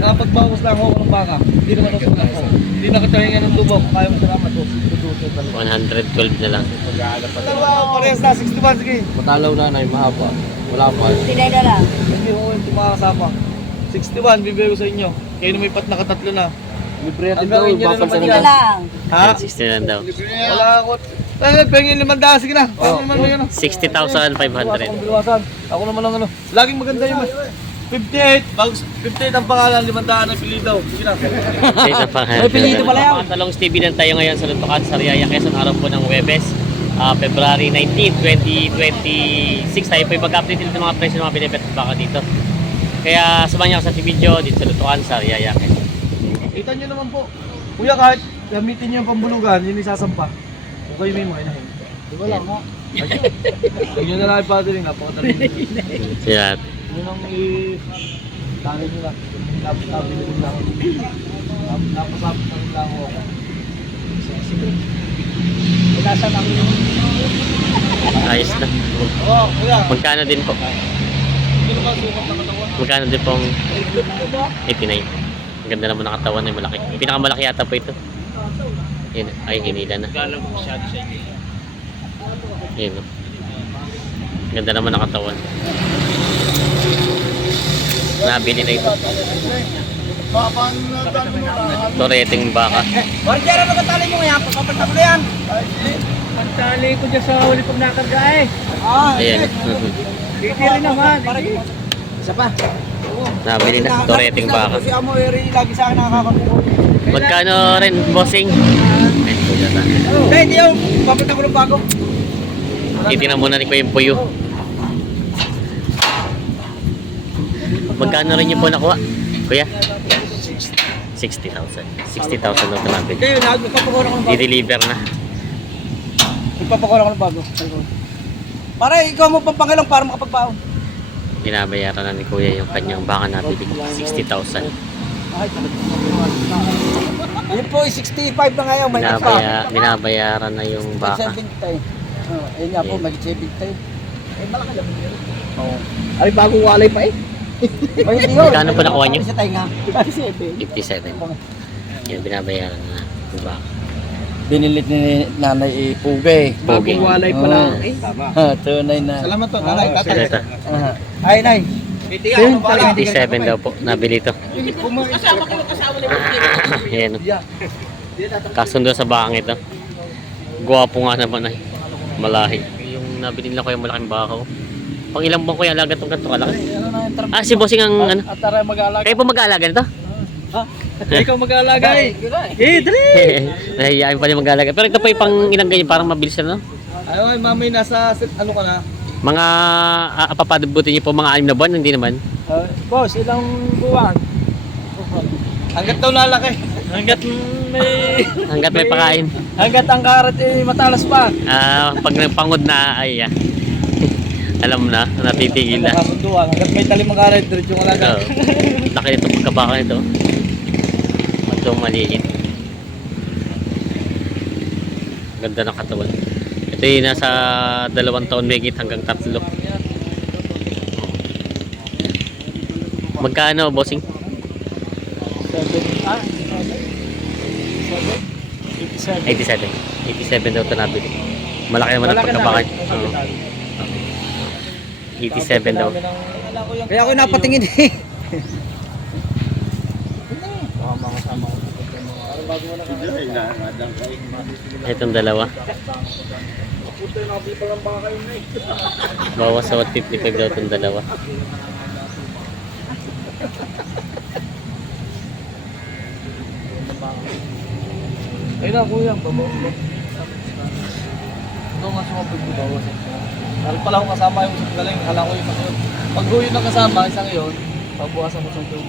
Nakapagbawas lang ako ng baka. Hindi naman ako ako. Hindi nakatahinga ng lubok. Kaya mo salamat po. 112 na lang. Dalawa, parehas na. 61, sige. Matalaw na na yung mahaba. Wala pa. Tinay na lang. Hindi ko yung makakasama. 61, bibigay ko sa inyo. Kayo na may pat nakatatlong na. Libre natin Ang daw. gawin niyo na Bapansan Hindi naman na na. lang. Ha? 60 na lang daw. Wala ako. Pengin 500, sige na. Ako naman may ano. 60,500. Biluwasan. Ako naman lang ano. Laging maganda yung 58. Bagus 58 ang pangalan, 500 ang pili daw. Sige na. Dito pa. May pilito pala yan. Mga talong Stevie lang tayo ngayon sa Lutukan, Sariaya, Quezon, araw po ng Huwebes. February 19, 2026 tayo po yung mag-update ng mga presyo ng mga binibet baka dito. Kaya samahan niyo ako sa video dito sa Lutukan, Sariaya, Quezon. Kita nyo naman po. Kuya, kahit gamitin nyo yung pambulugan, yun isasampa. Kung kayo may mga inahin. Di ba lang, ha? Ayun. Yun na lang yung paddling, napakataling. Siya. Yun ang i-tali nyo lang. Napasabit na lang ako. Ilasan ang Ayos na. Oo, kuya. Magkano din po? Hindi naman sukat na katawan. Magkano din pong 89? Ang ganda naman ng katawan ay malaki. Pinakamalaki yata po ito. Yun, ay hinila na. Galang masyado sa inyo. Yun. Ganda naman ng katawan. Nabili na ito. Toreteng baka. Marjera, magkatali mo yan. Pagkapunta ko na yan. Pagtali ko dyan sa huli pag nakarga eh. Ayan. Hindi rin naman. Isa pa. Nabili na. Toreteng baka. Si Amoy lagi sa akin nakakakuha. Magkano rin, bossing? Hindi yung papunta ko ng bago. Titingnan muna ni Kuya yung puyo. Magkano rin yung po nakuha? Kuya? 60,000. 60,000 daw ito nabili. Hindi, nagpapakuha ko ng bago. I-deliver na. Nagpapakuha ko ng bago. Pare, ikaw mo pampakilang para makapagbaon. Binabayaran na ni Kuya yung kanyang baka nabili. 60,000. Yun po, 65 na ngayon. May Binabayaran na yung baka. 70. Ayun nga po, mag 70. Eh, malaki lang yun. Oo. Ay, bagong walay pa eh. Magkano po nakuha niyo? Sa tainga. 57. Yan, binabayaran na yung baka. Binilit ni Nanay Puge. Pogi. Bagong walay pa lang. Eh, tama. Tunay na. Salamat to. Nanay, tatay. Ito. Ay, Nay. 57 daw po. Nabili ito. Yan. Kasundo sa bakang ito. Gwapo nga naman ay. Malahi. Yung nabili nila ko yung malaking baka. Pang ilang buwan ko yung alaga itong ganito kalaki. Si Bossing ang ano? At tara mag-aalaga. Kayo po mag-aalaga nito? Ikaw mag-aalaga eh. Eh, dali. Nahihiyain pa niya mag-aalaga. Pero ito po yung pang ilang ganyan. Parang mabilis na, no? Ay, mamay nasa ano ka na? Mga papadubutin niyo po mga 6 na buwan, hindi naman. Boss, ilang buwan? Hanggat daw lalaki. Hanggat may... Hanggat may pakain. Hanggat ang karat eh matalas pa. Pag nagpangod na, ay alam na, natitigil na. Nakasunduan. Hanggat may talim ang karat, diretso yung alaga. So, laki nito pagkabaka nito. Medyo maliit. Ganda ng katawan. Ito yung nasa 2 taon megit hanggang 3. Magkano, bossing? 87. 87 daw ito nabili. Malaki naman ang pagkabaka. 87 daw. Kaya ako napatingin eh. Itong dalawa. Bawas sa 155 daw itong dalawa. Ayun na, kuya. Babawas. Ito nga sumabog ko bawas. Dahil pala akong kasama yung isang galing. Akala ko yung isa ngayon. Pag huyo na kasama, isa ngayon, pabukasan mo sa tulong.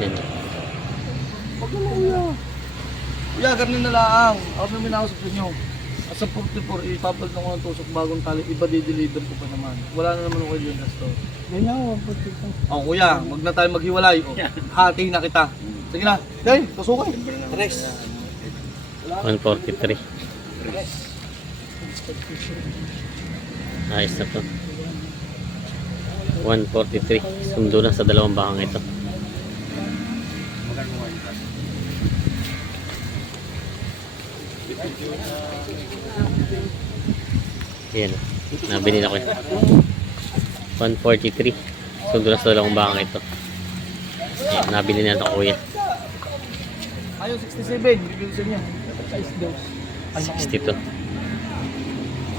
Yan. Huwag na kuya. Kuya, ganun na lang. Ako namin nakausap sa inyo. At sa 44, ipapal na ko ng tusok bagong tali. Iba di-deliver ko pa naman. Wala na naman ako yung gasto. Ganyan ako, 44. Oh, kuya, wag na tayo maghiwalay. Oh, hati na kita. Sige na. Day, tusukay. Tres. 143. Ayos na to. 143. Sundo na sa dalawang bakang ito. Yan. Nabili na ko yan. 143. So, dulas na lang kung baka ito. Yan, nabili na ito kuya. Ayaw 67, bibili sa niya. Size daw. 62.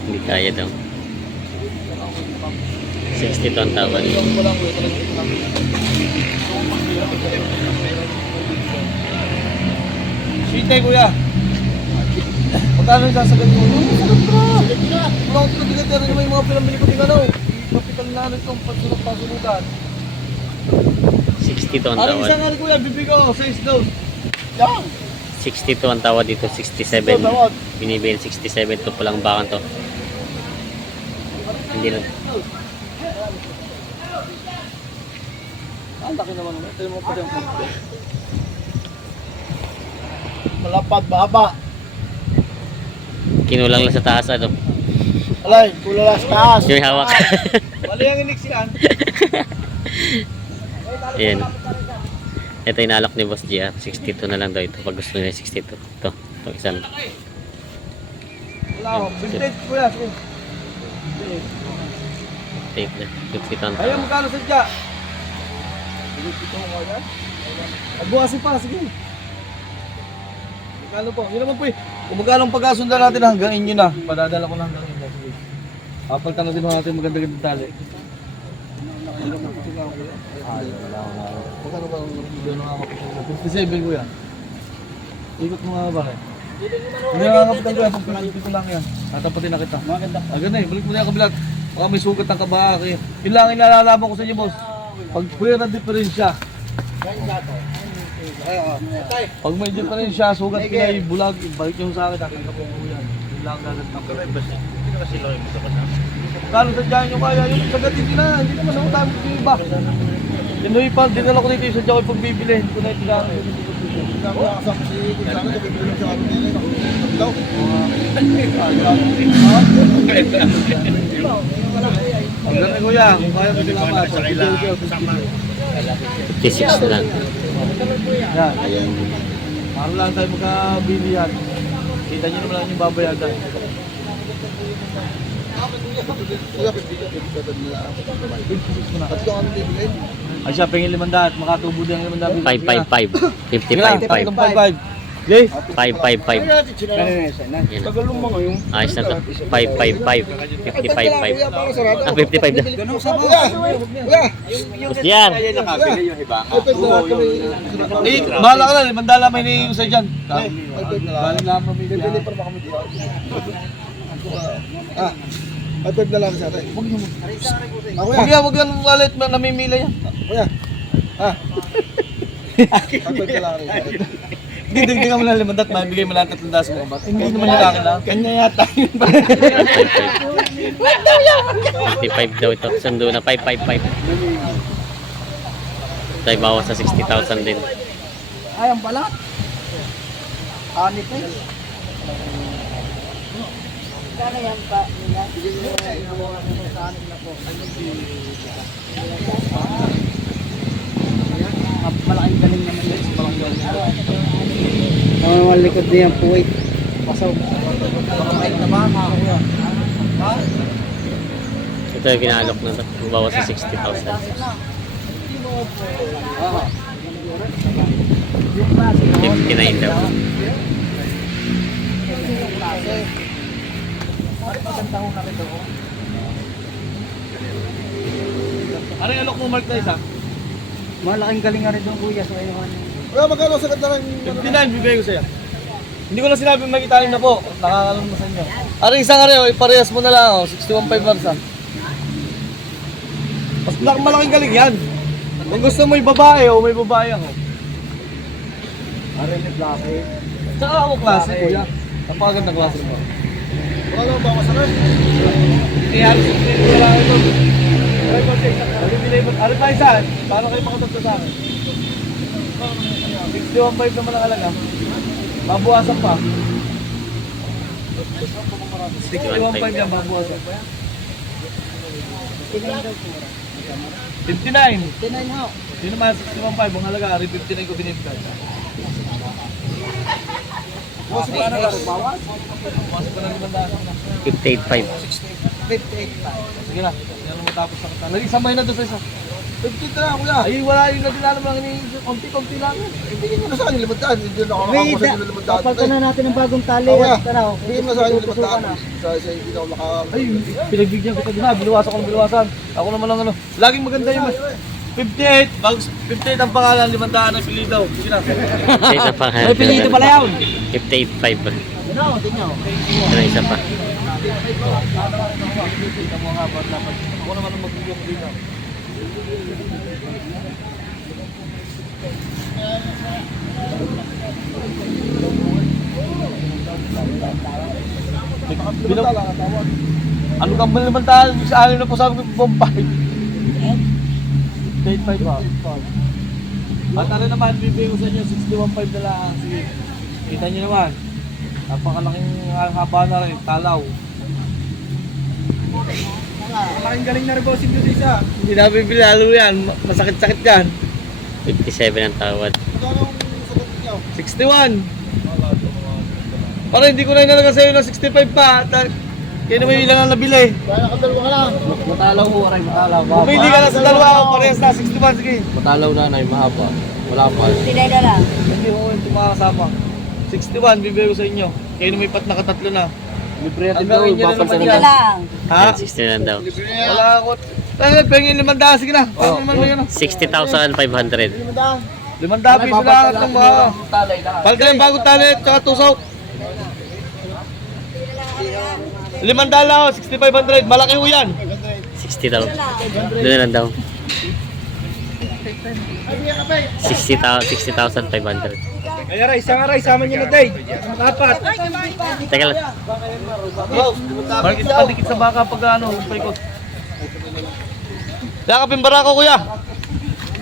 Hindi kaya daw. 62 ang tawad. Walang kuya, talagang ito lang. Sitay kuya. Magkano yung sasagad mo? Sagot ka! Wala akong pinabigat na rin naman yung mga pinamili ko din ano. Kapital na ano itong pasunutan. 62 ang Ano tawad. isang ano kuya, bibig ko, size daw. Yan! 62 ang tawad dito, 67. Tawad. Binibili 67 to palang bakan to. Hindi lang. Ang laki naman naman. Ito yung mga pala yung malapad, baba. Kinulang lang sa taas ano. Alay, kulala sa taas. Yung hawak. Mali ang iniksian. Ayan. Ito inalok ni Boss GR. 62 na lang daw ito. Pag gusto nila 62. Ito. Ito isang. Wala ako. Vintage kuya. Sige. Tape na. 52 ang Ayaw tawad. magkano sa dya? Ito mo kaya? Agbukasin pa, sige. Magkano po? Yun naman po eh. Kung magkano ang pagkasundan natin hanggang inyo na. Padadala ko na hanggang inyo. Sige. Kapaltan natin mga natin maganda-ganda tali. Magkano ba ang video na ako? 57 kuya. Ikot mo nga ba rin? Hindi nakakapitan ko yan. Pagpapit ko lang yan. Tatapatin na kita. Agad eh. Balik mo na yung kabilat. Baka may sugat ng kabahaki. Yun lang ang inalalaban ko sa inyo boss. Pag puwera ng diferensya. Pag may diferensya, sugat pinay, bulag, balik yung sa akin, akin na po ko yan. Yun lang gagat ng kamay. Hindi na kasi lang ito kasi. Kano sa dyan yung kaya, yung sagat hindi na, hindi naman ako tayo yung iba. Pinoy pa, dinala ko dito yung sadya ko yung pagbibili. Hindi ko na itigaan. Ang ganda kuya, kung kaya ko salamat. 56 na lang. Yan. Para lang tayo magkabili yan. Kita nyo naman lang yung babayagan. Ay siya, pingin 500. Makatubo din ang 500. 555. 55.5. 555. Okay? 555. Yan. Tagal mo mga yung. Ayos na to. 555. 55.5. Ah, 55 na. Boss GR. Eh, bahala ka na. 500 may naiinom sa dyan. Bahala lang mamili. Atod na lang sa atin. Huwag yan wallet na namimila yan. Kuya. Atod na lang rin. Hindi, dagdagan mo lang 500, mabigay mo lang 300 mga bat. Hindi naman yung akin lang. Kanya yata yun ba? 55 daw ito. Sundo na 555. Tayo bawas sa 60,000 din. Ay, ang balat. Anip eh. Kaya yan pa. Malaking galing naman yun. Malaking galing naman. Mga likod niya po eh. Pasaw. Makakait na ba mga kuya? Ha? Ito yung ginalok na ito. Bawas sa 60,000. 59 daw. Ano yung alok mo mark na isa? Malaking galing nga rin doon kuya. So ayun. Wala magkano sagat na lang. 59, bibigay ko sa'yo. Hindi ko na sinabi may italim na po. Nakakalam mo sa inyo. Ari isang ari, iparehas mo na lang. 61.5 Marsa. Mas malaking galing yan. Kung gusto mo yung babae o may babae ako. Ari ni Blake. Saka ako klase kuya. Napakagandang klase mo. Wala ba masarap? Kaya wala ito. Ari tayo saan? Paano kayo makatagto sa akin? 61.5 naman ang halaga. Babuwasan pa. 61.5 yan, babuwasan. 59. 59 ho. Yun naman, 61.5, ang halaga, 59 ko binibigay. Boss, paano lang? Bawas? Bawas pa na 500. 58.5. 58 Sige na, yan ang matapos sa kata. Nag-isambay na doon sa isa. 50 na kuya. Ay, wala yung nagdinala mo lang konti-konti lang. Hindi nyo na sa akin, limadaan. Hindi nyo Wait, nakakakuha sa limadaan. papalitan na natin ng bagong tali. Okay. At tara, Hindi mo sa akin limadaan. Sa hindi na ako naka... Ay, pinagbigyan kita din ha. Biluwasan ko ng biluwasan. Ako naman lang ano. Laging maganda yung 58. Bago 58 ang pangalan, 500 ang pili daw. Sige na. 58 ang pangalan. May pili ito pala yun. 58.5. Ano, tingnan. Ano isa pa? Ako naman ang magbigyan ko dito. Ano kang malimantahan sa akin na po sabi ko Bombay? 8.5 ba? At ano naman, bibigay ko sa inyo 61.5 na lang. Sige, kita nyo naman. Napakalaking haba na rin, talaw. Malaking galing na rin bossing doon isa. Hindi na bibili lalo yan, masakit-sakit yan. 57 ang tawad. 61. Para hindi ko na inalaga sa'yo ng 65 pa. Kaya naman yung ilang ang nabili. Matalaw ko, aray, matalaw. Pumili ka na sa dalawa, parehas na 61, sige. Matalaw nanay, mahaba. Wala pa. Hindi ko yung makakasama. 61, bibigay ko sa inyo. Kaya naman pat nakatatlo na. Libre natin Ang daw, gawin niya babal sa naman nila. yan. Ha? Yan, 60 lang daw. Wala ako. Pengin 500, sige na. Paano naman mo yun? 60,500. 500 piso lahat ng mga... Talay lahat. Palga yung bagong tali, tsaka tusok. 500 lang ako, 6,500. Malaki ho yan. 60 daw. Doon na lang daw. 60,500. Ay, aray, isang aray, sama niyo na day. Apat. Teka lang. Bakit padikit sa baka pag ano, paikot. Yakapin barako kuya.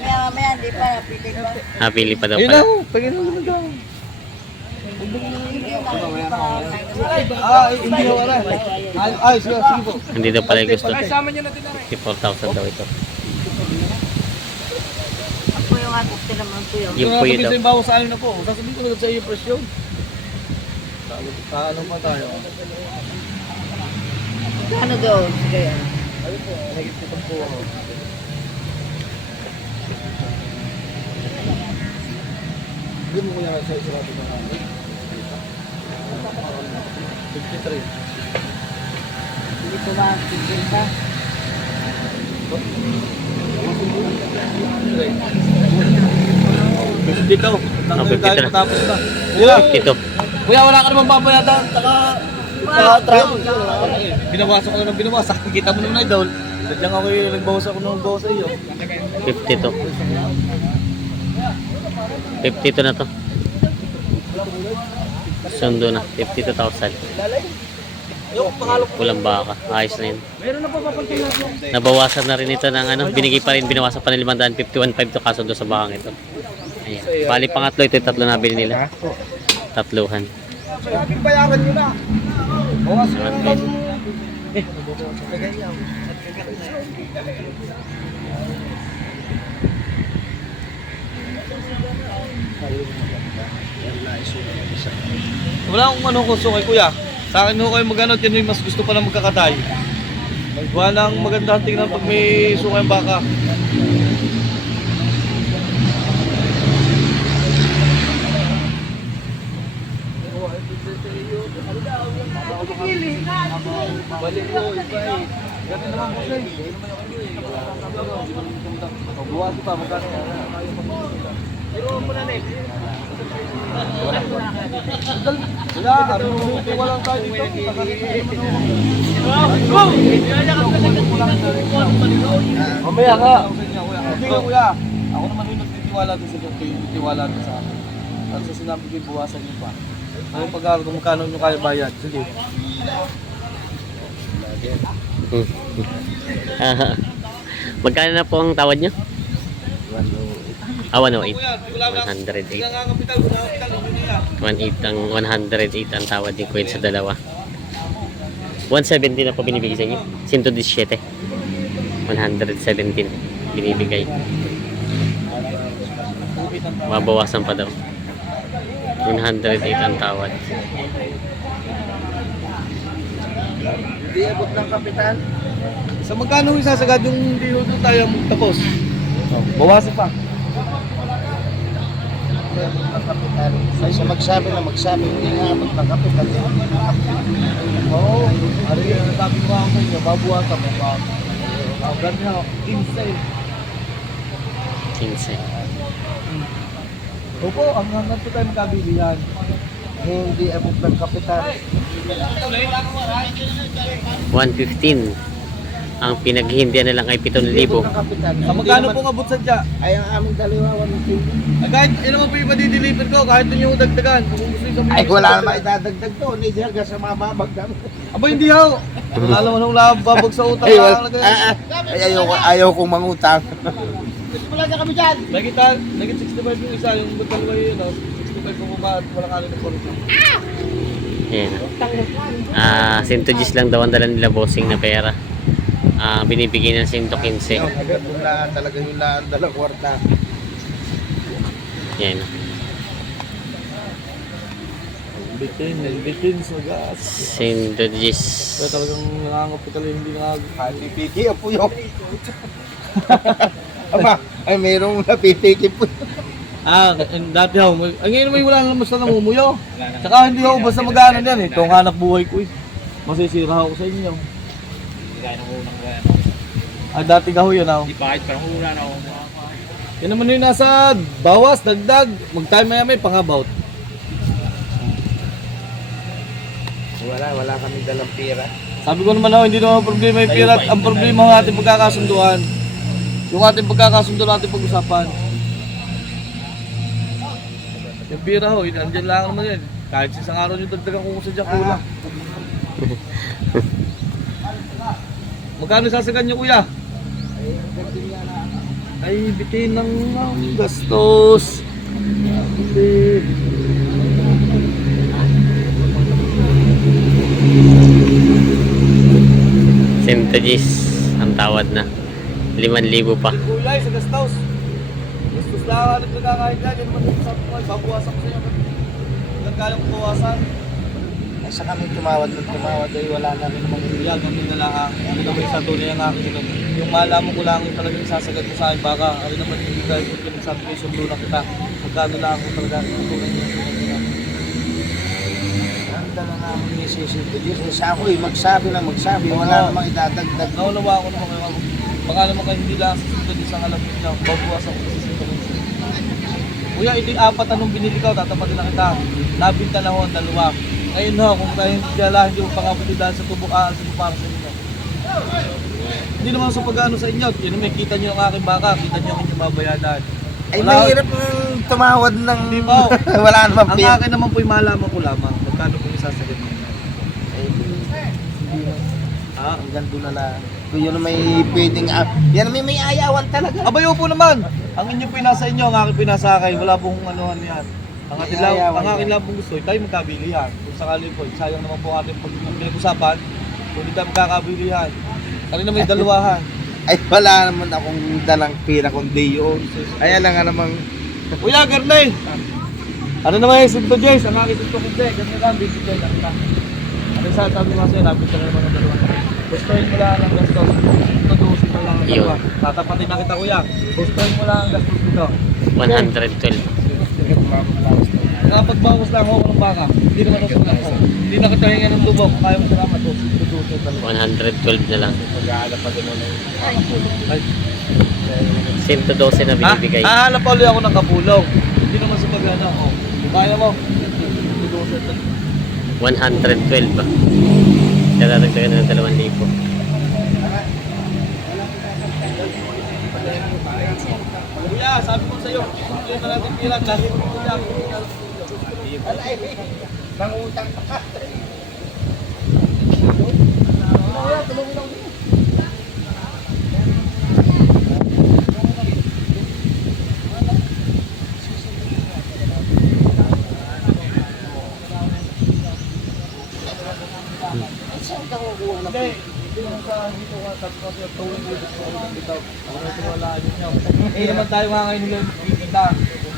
Maya, di pa, pili pa. Pili pa daw Yun pala. lang, pagin naman daw. Hindi ko aray. Ay, sige po. Hindi daw pala yung gusto. Sama niyo na din aray. 54,000 daw ito. Ako yung atot naman po yun. Yung puyo daw. Yung bawas sa akin na po. Sasabihin ko na sa iyo presyo. Sa ano pa tayo? Ano doon? Sige yan. Ayun po, nagigit po ako. Hindi mo kuya sa isa natin na kami. 53. Hindi ko ba pipil pa? Dito. Okay, dito na. Tapos na. Kuya, Ito. kuya, wala ka namang babayadan. Trap. Binawasan ko na ng binawasan. Kita mo naman idol. Sadyang ako yung nagbawas ako ng bawas sa iyo. 52. 52 na to. Sundo na. 52,000. Pulang baka. Ayos na yun. Nabawasan na rin ito ng ano. Binigay pa rin. Binawasan pa ng 500. 51,500 to kasundo sa bakang ito. Ayan. Bali pangatlo. Ito yung tatlo na bili nila. Tatluhan. Bayaran nyo na. Bawas nyo na. Wala akong ano gusto kay kuya. Sa akin ho kayo magano, yan yung mas gusto pa na magkakatay. Wala nang maganda tingnan pag may sukay baka. Balik mo, iba eh. Ganun naman po siya eh. Buwas pa, magkano yan? Wala, walang tayo dito. Mamaya ka. Hindi ka kuya. Ako naman yung nagtitiwala doon sa inyo. Nagtitiwala doon sa akin. Tapos sa sinabi ko yung buwasan niyo pa. Ano pag-aaral kung magkano nyo kaya bayad? Sige. Magkano na po ang tawad nyo? 108. Kuya, wala na. 108. Hindi nga kapital, wala kapital. Yun na yan. 108 ang tawad ni Kuya sa dalawa. 170 na po binibigay sa inyo. 117. 117 binibigay. Mabawasan pa daw. 908 ang tawad. Hindi abot ng kapitan. Sa magkano isasagad yung hindi ho doon tayo tapos? Bawasan pa. Ng kapitan. Ay siya magsabi na magsabi, hindi nga abot ng kapitan. Oo. Ano yung natabi ko ako sa inyo, babuwasan mo pa. Ang ganda ho, 15. 15. Opo, ang hanggang po tayo magkabilihan. Hindi abot ng kapitan. 115. Ang pinaghihindihan na lang ay 7,000. Ng kapitan. Sa magkano pong abot sadya? Ay ang aming dalawa, 150. Kahit yun naman po yung madideliver ko, kahit yun yung dagdagan. Kung gusto yung sabihin Ay ko wala sa naman idadagdag doon. Hindi hanggang sa mababag namin. Aba hindi ho. Wala naman ho babag sa utang Ay, na talaga. ay ayaw kong mangutang. Nagit 65 yung isa, yung dalawa yun, 65 po ba at wala kanin na po. Yan. 100 lang daw ang dala nila bossing na pera. Binibigay ng 115. Agad yung lahat talaga yung lahat dalang kwarta. Yan. Bitin sa gas. 100. Kaya talagang nangangap ko talaga hindi nangangap. Pipiki po yung. Ama, ay mayroong napipiki po. Dati ho. Ngayon may wala naman basta namumuyo. Tsaka hindi ho basta mag-ano yan eh. Ito ang hanap buhay ko eh. Masisira ako sa inyo. Ay dati ka ho yun ho. Hindi pa kahit parang hula na ako. Yan naman yung nasa bawas, dagdag. Mag-time maya may pangabout. Wala kami dalang pera. Sabi ko naman ho, hindi naman problema yung pira. Ang problema ng ating pagkakasunduan. Yung ating pagkakasundo natin pag-usapan. Yung pira ho, yun, andyan lang naman yan. Kahit sa isang araw nyo dagdagan kung sadya kulang. Magkano sasagan nyo kuya? Ay, bitin ng gastos. Bitin. Centagis ang tawad na. 5,000 pa. Kulay sa gastos. Gastos lang ang nagkakain ka. Yan naman yung sabi ko, babawasan ko sa inyo. Ilan kaya kong bawasan? Ay sa kami tumawad ay wala namin namang Yan, kami na lang. Ano naman sa tunay ang aking inom. Yung malaman ko lang yung talagang sasagad mo sa akin. Baka, ano naman yung dahil kung pinagsabi ko yung sundo na kita. Magkano lang ako talaga yung tunay niya. ang dala namin ni Sisinto Diyos. Sa ako magsabi na magsabi, wala namang idadagdag. Naulawa ko naman kayo. Baka naman kayo hindi lang sa sundo isang alam niyo. Babawasan ko sa sundo. Kuya, ito yung 4 anong binili ko. Tatapatin na kita. Nabinta na ho ang 2. Ngayon ho, kung tayo hindi yung pangabuti dahil sa tubukaan sa para sa inyo. Hindi naman sa pag-ano sa inyo. Yun may kita nyo ang aking baka, kita nyo ang inyong babayadan. Ay mahirap tumawad ng Hindi po. wala namang Ang pera. akin naman po yung malaman ko lamang. Magkano po yung sasagot nyo? Ang ganito na lang. Kung yun ang may pwedeng, yan may ayawan talaga. Abayo po naman. Ang inyo po yung nasa inyo, ang akin po yung nasa akin. Wala pong anuhan yan. Ang akin lang pong gusto, tayo magkabilihan. Kung sakali po, sayang naman po ating pinag-usapan. Kung hindi tayo magkakabilihan. Kanina may dalawahan. Ay wala naman akong dalang pera kundi yun. Ay alam nga namang Kuya, Garnay! Ano naman yung Sinto Jays? Ang aking Sinto Kunde. Ganyan lang, bibigay lang kita. Ano sa sabi mo sa'yo, nabigyan na naman ang dalawa. Gustoin mo lang ang gastos. Tudusin mo lang ang dalawa. Tatapatin na kita kuya. Gustoin mo lang ang gastos nito. 112. Nakapagbawas lang ako ng baka. Hindi naman ako ako. Hindi na kita hinga ng lubok. Kaya mo salamat. Tudusin talaga. 112 na lang. mag-aalap pa din ako. Ay. 112 na binibigay. Hahanap pa ulit ako ng kapulong. Hindi naman sa pag-ano ako. Kaya mo. Tudusin talaga. 112 ba? Kaya dadagdagan na ng 2,000. Kuya, sabi ko sa'yo, hindi na natin pila. Kasi mo kuya. Nangutang pa. Hindi. Hindi naman sa hindi ko sabi ko sa'yo, tuwing dito ko ulang bitaw. Ano ito wala yun nyo. Hindi naman tayo nga ngayon nila kita.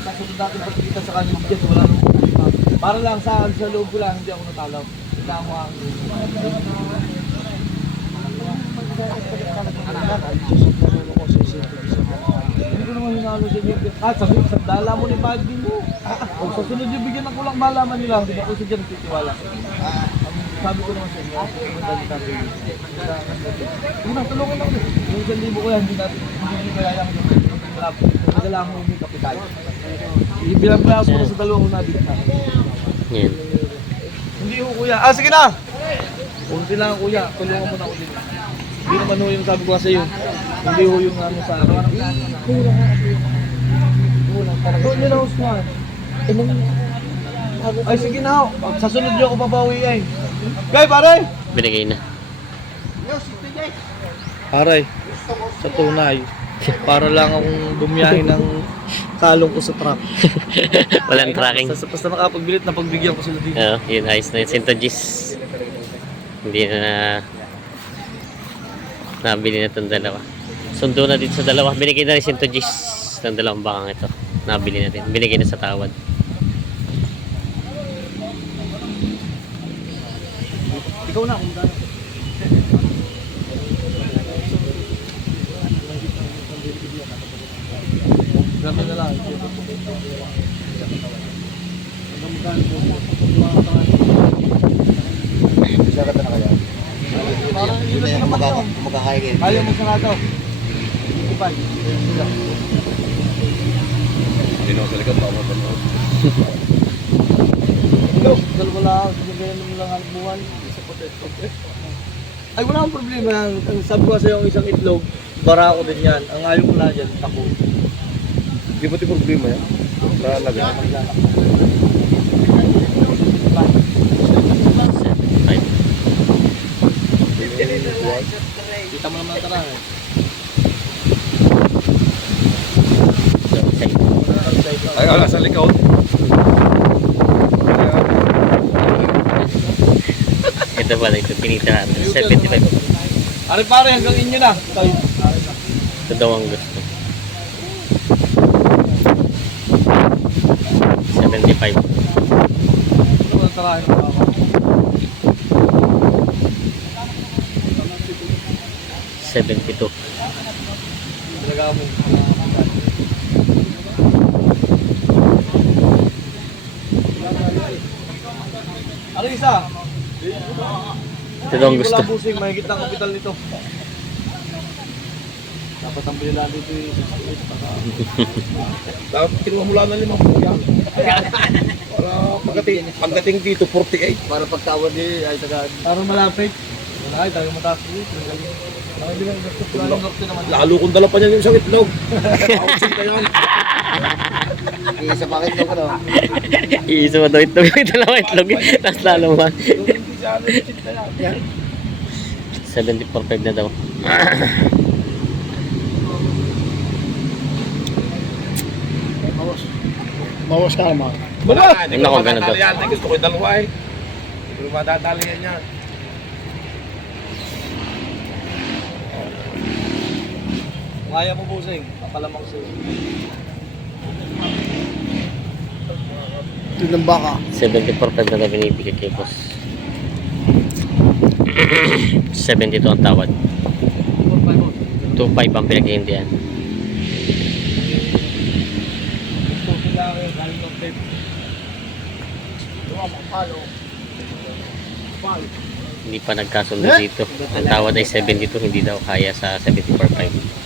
kasunod natin pagkita sa kanya dyan, wala nang problema. Para lang sa loob ko lang, hindi ako natalaw. Hindi ako ang... Hindi ko naman hinalo sa inyo. Sa dala mo ni Bagdi mo. Kung sa sunod yung bigyan ako lang malaman nila, hindi ako sa dyan nagtitiwala. Sabi ko naman sa inyo, madali tayo. Hindi na, tulungan ako. Yung 1,000 ko yan, hindi kaya yung nagala ako yung kapital. Ibilang plaso ko sa dalawang nabit na. Yan. Hindi ho kuya. Sige na! Kunti lang kuya, tulungan mo na ako din. Hindi naman ho yung sabi ko sa iyo. Hindi ho yung ano sa akin. Doon nila Usman. Ay sige na ho. Sa sunod niyo ako babawi ay. Kay pare! Binigay na. Pare, sa tunay. Para lang akong bumiyahin ng kalong ko sa truck. Walang tracking. Basta nakapagbilit na pagbigyan ko sila dito. Oo, yun, ayos na yun. Sintonis. Hindi na nabili na itong dalawa. Sundo na dito sa dalawa. Binigay na rin Sintonis ng dalawang bakang ito. Nabili na din. Binigay na sa tawad. Ikaw na kung gano'n. Grabe na lang. Sarap na kaya. Parang yun na naman ito. Kumakain kayo. Ayaw mo sa nato. Ipay. Ikaw, dalawa lang. Sinagayan mo lang ang buwan. Ay, wala akong problema. Ang sabi ko sa'yo ang isang itlog, bara ko din yan. Ang ayaw ko na dyan, ako. Di ba ito problema yan? Talaga. Right. Kita mo naman tarang eh. Ay, wala sa likod. Ito pala, ito pinita natin. 75. Ari pare, hanggang inyo na. Tayo. Ito daw ang gusto. 75. Ito mo tarang ko ako. 72. Talaga mo. Ano isa? Ito daw ang gusto. Wala busing, mahigit ang kapital nito. Dapat ang bilila dito yung 68. Dapat kinuha mula na 5 kuya. Para pagdating dito 48. Para pagtawad ay taga. Para malapit. Wala ay tayo mataas dito. Ay, di ba gusto ko lang norte naman. Lalo kung dala pa niya yung isang itlog. Outside na yan. Isa bakit ito ano? Iisa mo daw itlog. Dalawa itlog. Tapos lalo ba? 74.5 na daw. Bawas ka naman. Wala. Hindi Nako, ko ganun daw. madadalian. Gusto ko yung dalawa eh. Hindi ko madadalian yan. Kaya mo busing, papalamang sa'yo. Ito ng baka. 74.5 na daw binibigay kay boss. 72 ang tawad. 2.5 ang pinag-iindihan. Hindi pa nagkasundo dito. Ang tawad ay 72, hindi daw kaya sa 74.5.